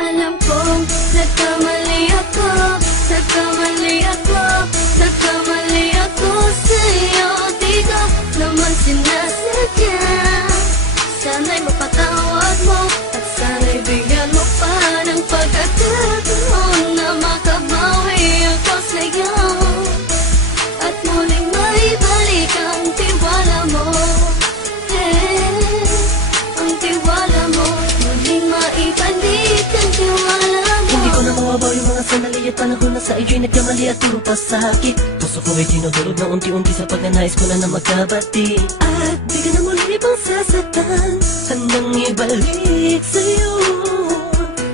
Alam kong nagkamali ako, nagkamali ako, nagkamali ako sa'yo. Di ko naman sinasadya. Sana'y mapatawad mo at sana'y bigyan mo pa ng pagkakataon na makabawi ako sa'yo at muling maibalik ang tiwala mo. Ang tiwala mo, muling maibalik ang tiwala mo. Hindi ko na mawabaw yung mga sandali at panahon na sa iyo'y nagkamali at puro pasakit. Puso ko ay dinudurog na unti-unti sa pagnanais ko na magkabati. At di ka na muli ibang sasaktan, handang ibalik sa'yo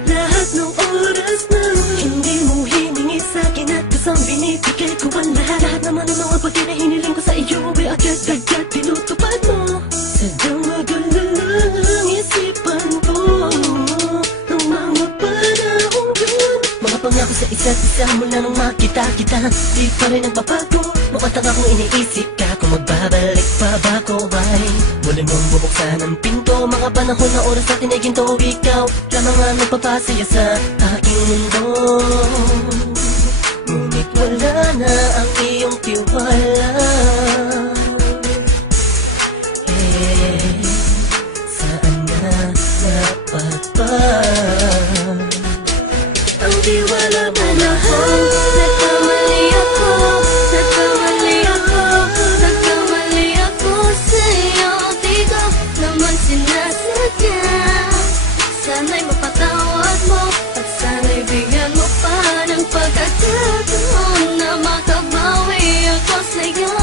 lahat ng oras na hindi mo hiningi sa'kin at kusang binibigay ko ang lahat. Lahat naman ng mga bagay na hiniling ko sa iyo ay agad-agad tinutupad mo. Sadyang magulo lang isipan ko ng mga panahon yun. Mga pangako sa isa't isa mula nung makita kita, di pa rin nagbabago. Mukhang akong iniisip ka kung magbabalik pa ba ko ay muli mong bubuksan ang pinto. Mga panahon na oras natin ay ginto, ikaw lamang ang nagpapasaya sa aking mundo. Ngunit wala na ang iyong tiwala. Saan na dapat ba ang tiwala mo? Nagkamali ako, nagkamali ako, nagkamali ako sa'yo. Di ko naman sinasadya. Sana'y mapatawad mo at sana'y bigyan mo pa ng pagkakataon na makabawi ako sa'yo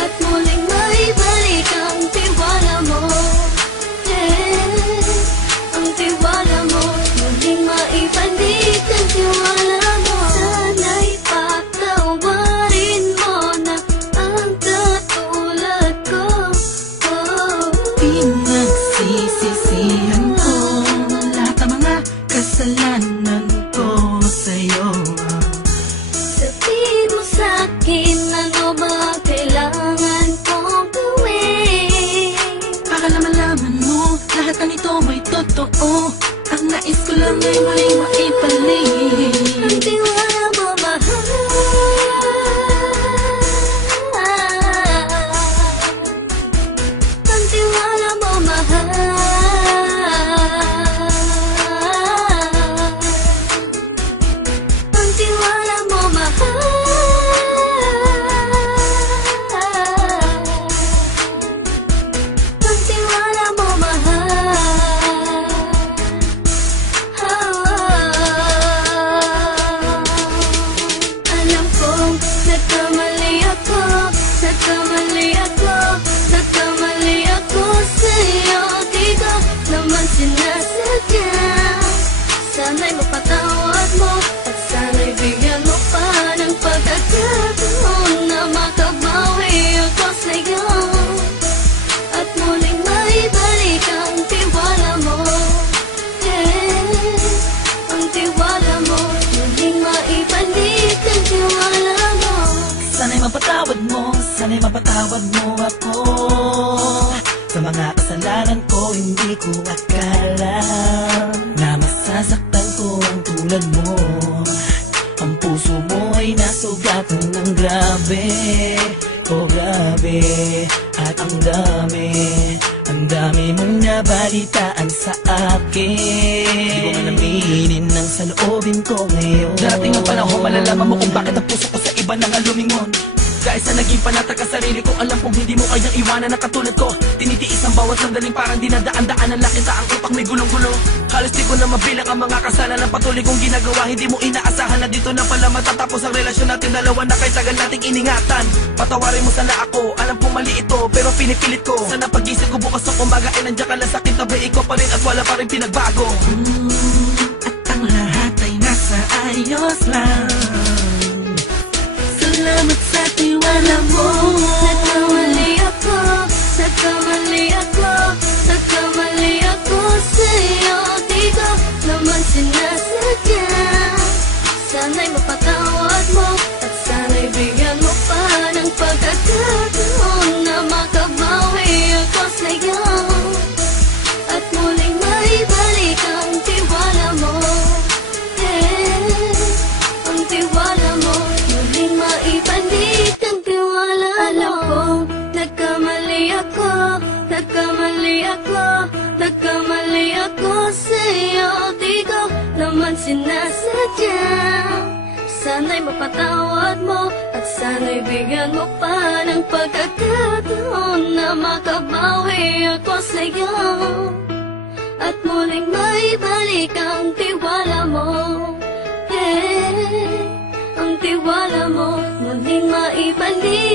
at muling maibalik ang tiwala mo. Ang tiwala mo, muling maibalik ang tiwala mo. Sana'y patawarin mo na ang katulad ko. Pinagsisisihan ko lahat ng mga kasalanan ko sa'yo. Sabihin mo sa'kin ano ba kailangan kong gawin. Para malaman mo lahat ng ito ay totoo. Ang nais ko lang ay muling maibalik Ang tiwala mo, mahal. Ang tiwala mo, mahal. Ang tiwala mo, mahal. Ang tiwala mo, mahal. Alam kong nagkamali ako, nagkamali ako, nagkamali ako sa'yo. Di ko naman sinasadya. Sana'y mapatawad mo at sana'y bigyan mo pa ng pagkakataon na makabawi ako sa'yo at muling maibalik ang tiwala mo. Ang tiwala mo, muling maibalik ang tiwala mo. Sana'y mapatawad mo ako sa mga kasalanan ko. Hindi ko akala na masasaktan ko ang tulad mo. Ang puso mo ay nasugatan ng grabe, oh grabe. At ang dami mong nabalitaan sa akin. Di ko nga naminin ng saloobin ko ngayon. Darating ang panahon, malalaman mo kung bakit ang puso ko sa iba nang alumingon. Dahil sa naging panatag ka sarili ko, alam kong hindi mo kayang iwanan na katulad ko. Tinitiis ang bawat sandaling parang dinadaan-daan ang lakita ang utak may gulong-gulo. Halos di ko na mabilang ang mga kasalanan patuloy kong ginagawa. Hindi mo inaasahan na dito na pala matatapos ang relasyon natin dalawa na kahit tagal nating iningatan. Patawarin mo sana ako, alam kong mali ito pero pinipilit ko. Sana pag-isip ko bukas ng umaga ay nandiyan ka lang sa kitabi ko pa rin at wala pa rin pinagbago. At ang lahat ay nasa ayos lang. Salamat sa tiwala mo. Nagkamali ako, nagkamali ako, nagkamali ako sa'yo. Di ko naman sinasadya. Sana'y mapatawad mo at sana'y bigyan mo pa ng pagkakataon na makabawi ako sa'yo at muling maibalik ang tiwala nagkamali ako sa'yo, di ko naman sinasadya. Sana'y mapatawad mo at sana'y bigyan mo pa ng pagkakataon na makabawi ako sa'yo at muling maibalik ang tiwala mo. Ang tiwala mo muling maibalik.